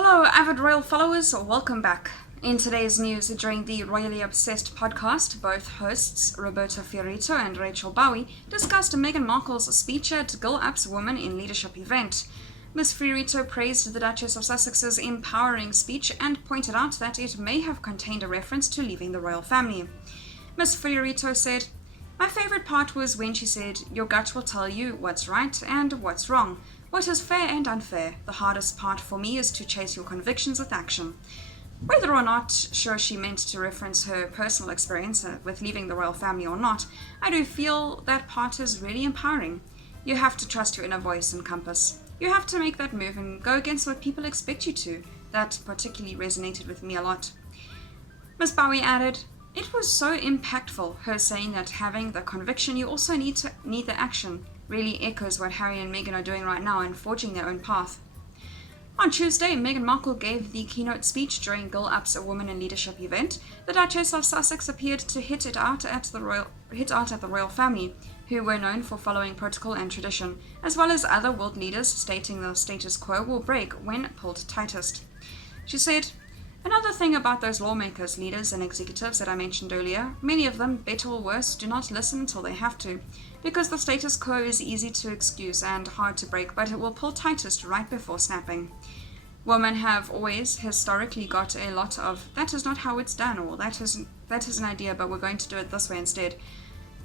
Hello, avid royal followers, welcome back. In today's news, during the Royally Obsessed podcast, both hosts, Roberto Fiorito and Rachel Bowie, discussed Meghan Markle's speech at Girl Up's Women in Leadership event. Ms. Fiorito praised the Duchess of Sussex's empowering speech and pointed out that it may have contained a reference to leaving the royal family. Ms. Fiorito said, "My favorite part was when she said, 'Your gut will tell you what's right and what's wrong, what is fair and unfair. The hardest part for me is to chase your convictions with action.'" Whether or not sure she meant to reference her personal experience with leaving the royal family or not, I do feel that part is really empowering. You have to trust your inner voice and compass. You have to make that move and go against what people expect you to. That particularly resonated with me a lot. Ms. Bowie added, "It was so impactful, her saying that having the conviction you also need the action really echoes what Harry and Meghan are doing right now and forging their own path." On Tuesday, Meghan Markle gave the keynote speech during Girl Up's A Woman in Leadership event. The Duchess of Sussex appeared to hit out at the royal family, who were known for following protocol and tradition, as well as other world leaders, stating the status quo will break when pulled tightest. She said, "Another thing about those lawmakers, leaders, and executives that I mentioned earlier, many of them, better or worse, do not listen until they have to, because the status quo is easy to excuse and hard to break, but it will pull tightest right before snapping. Women have always historically got a lot of 'that is not how it's done,' or that is an idea, but we're going to do it this way instead."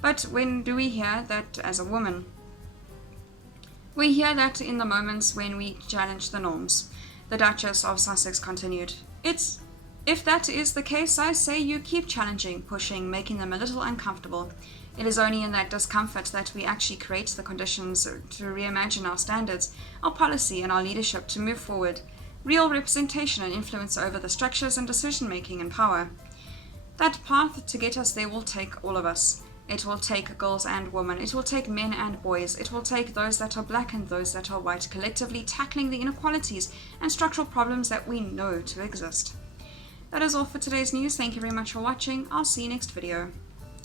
But when do we hear that as a woman? We hear that in the moments when we challenge the norms. The Duchess of Sussex continued, If that is the case, I say you keep challenging, pushing, making them a little uncomfortable. It is only in that discomfort that we actually create the conditions to reimagine our standards, our policy, and our leadership to move forward. Real representation and influence over the structures and decision-making and power. That path to get us there will take all of us. It will take girls and women. It will take men and boys. It will take those that are black and those that are white, collectively tackling the inequalities and structural problems that we know to exist. That is all for today's news. Thank you very much for watching. I'll see you next video.